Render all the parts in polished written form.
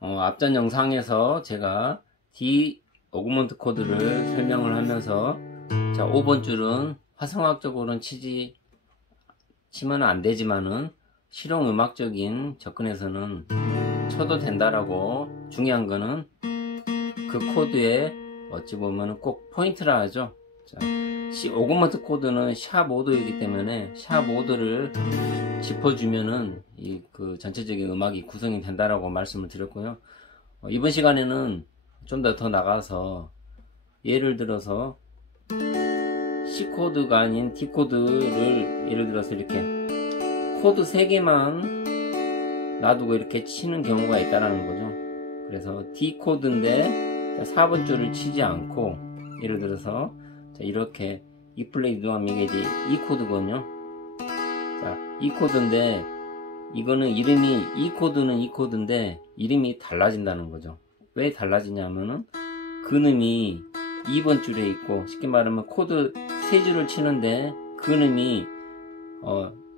앞전 영상에서 제가 D 오그먼트 코드를 설명을 하면서, 자, 5번 줄은 화성학적으로는 치면 안 되지만은 실용 음악적인 접근에서는 쳐도 된다라고, 중요한 거는 그 코드에 어찌 보면 꼭 포인트라 하죠. 자, 오그먼트 코드는 샵 5도이기 때문에 샵 5도를 짚어주면은 그 전체적인 음악이 구성이 된다라고 말씀을 드렸고요. 이번 시간에는 좀 더 나가서, 예를 들어서 C 코드가 아닌 D 코드를 예를 들어서 이렇게 코드 3개만 놔두고 이렇게 치는 경우가 있다라는 거죠. 그래서 D 코드인데 4번 줄을 치지 않고, 예를 들어서 이렇게 E 플레이 누하면 이게 이제 E 코드거든요. 자, E 코드인데 이거는 이름이 E 코드는 E 코드인데 이름이 달라진다는 거죠. 왜 달라지냐면은 근음이 2번 줄에 있고, 쉽게 말하면 코드 3줄을 치는데 근음이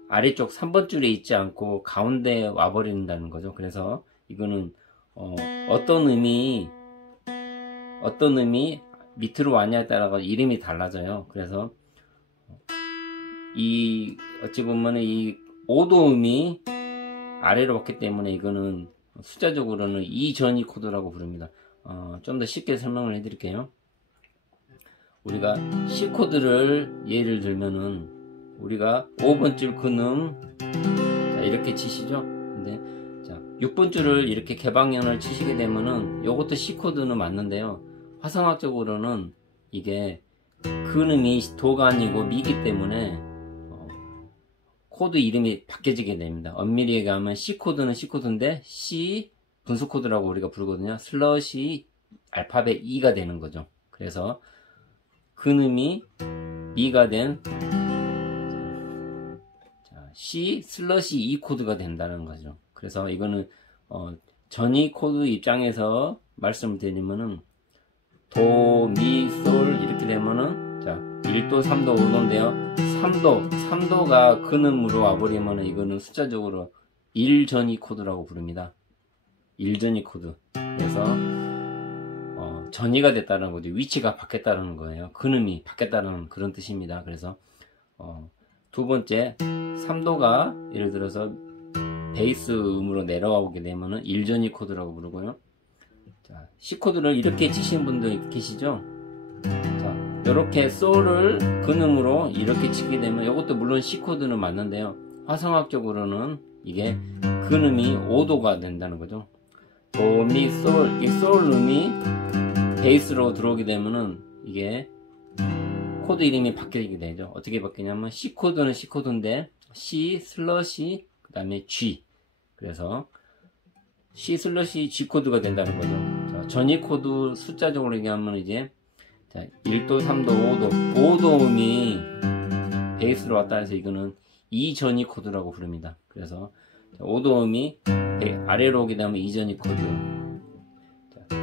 아래쪽 3번 줄에 있지 않고 가운데에 와버린다는 거죠. 그래서 이거는 어떤 음이 밑으로 왔냐에 따라 이름이 달라져요. 그래서 어찌 보면 이 5도 음이 아래로 왔기 때문에 이거는 숫자적으로는 이전이 코드라고 부릅니다. 좀 더 쉽게 설명을 해드릴게요. 우리가 C 코드를 예를 들면은, 우리가 5번 줄 근음, 자, 이렇게 치시죠. 근데 자, 6번 줄을 이렇게 개방연을 치시게 되면은 요것도 C 코드는 맞는데요, 화성학적으로는 이게 근음이 도가 아니고 미기 때문에 코드 이름이 바뀌어지게 됩니다. 엄밀히 얘기하면 C 코드는 C 코드인데 C 분수 코드라고 우리가 부르거든요. 슬러시 알파벳 E가 되는 거죠. 그래서 근음이 미가 된 C 슬러시 E 코드가 된다는 거죠. 그래서 이거는 전이 코드 입장에서 말씀을 드리면은 도, 미, 솔 이렇게 되면은, 자, 1도, 3도, 5도인데요. 3도가 근음으로 와버리면은 이거는 숫자적으로 1전이 코드라고 부릅니다. 1전이 코드. 그래서 전이가 됐다는 거죠. 위치가 바뀌었다는 거예요. 근음이 바뀌었다는 그런 뜻입니다. 그래서 두 번째 3도가 예를 들어서 베이스 음으로 내려오게 되면은 1전이 코드라고 부르고요. 자, C 코드를 이렇게 치시는 분들 계시죠? 자, 이렇게 솔을 근음으로 이렇게 치게 되면, 이것도 물론 C 코드는 맞는데요, 화성학적으로는 이게 근음이 5도가 된다는 거죠. 도, 미, 솔, 이 솔 음이 베이스로 들어오게 되면은 이게 코드 이름이 바뀌게 되죠. 어떻게 바뀌냐면 C 코드는 C 코드인데 C 슬러시 그 다음에 G, 그래서 C 슬러시 G 코드가 된다는 거죠. 자, 전이 코드 숫자적으로 얘기하면 이제, 자, 1도, 3도, 5도 음이 베이스로 왔다 해서 이거는 이전이 코드라고 부릅니다. 그래서 5도 음이 아래로 오게 되면 이전이 코드, 자,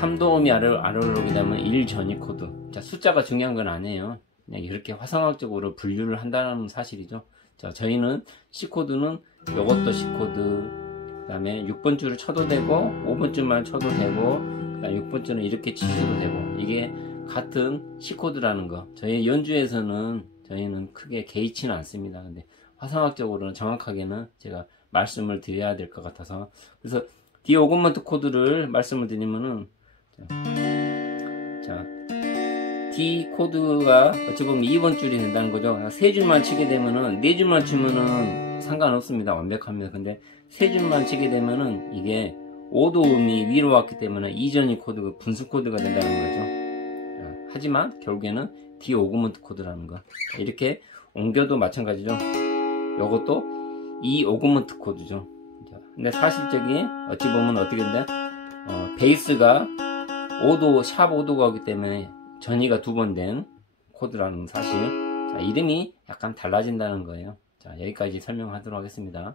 3도 음이 아래로 오게 되면 1전이 코드. 자, 숫자가 중요한 건 아니에요. 그냥 이렇게 화성학적으로 분류를 한다는 사실이죠. 자, 저희는 C 코드는 이것도 C 코드, 그 다음에 6번 줄을 쳐도 되고 5번 줄만 쳐도 되고, 그 다음에 6번 줄은 이렇게 치셔도 되고, 이게 같은 C 코드라는 거. 저희 연주에서는 저희는 크게 개의치는 않습니다. 근데 화성학적으로는 정확하게는 제가 말씀을 드려야 될 것 같아서, 그래서 D 오그먼트 코드를 말씀을 드리면은, 자, D 코드가 어찌 보면 2번 줄이 된다는 거죠. 3줄만 치게 되면은, 4줄만 치면은 상관없습니다. 완벽합니다. 근데 3줄만 치게 되면은 이게 5도 음이 위로 왔기 때문에 이전이 코드가 분수 코드가 된다는 거죠. 하지만 결국에는 D 오그먼트 코드라는 거. 이렇게 옮겨도 마찬가지죠. 요것도 E 오그먼트 코드죠. 근데 사실적인 어찌 보면 어떻게 된다? 베이스가 5도, 샵 5도가 오기 때문에 전이가 2번 된 코드라는 사실. 자, 이름이 약간 달라진다는 거예요. 자, 여기까지 설명하도록 하겠습니다.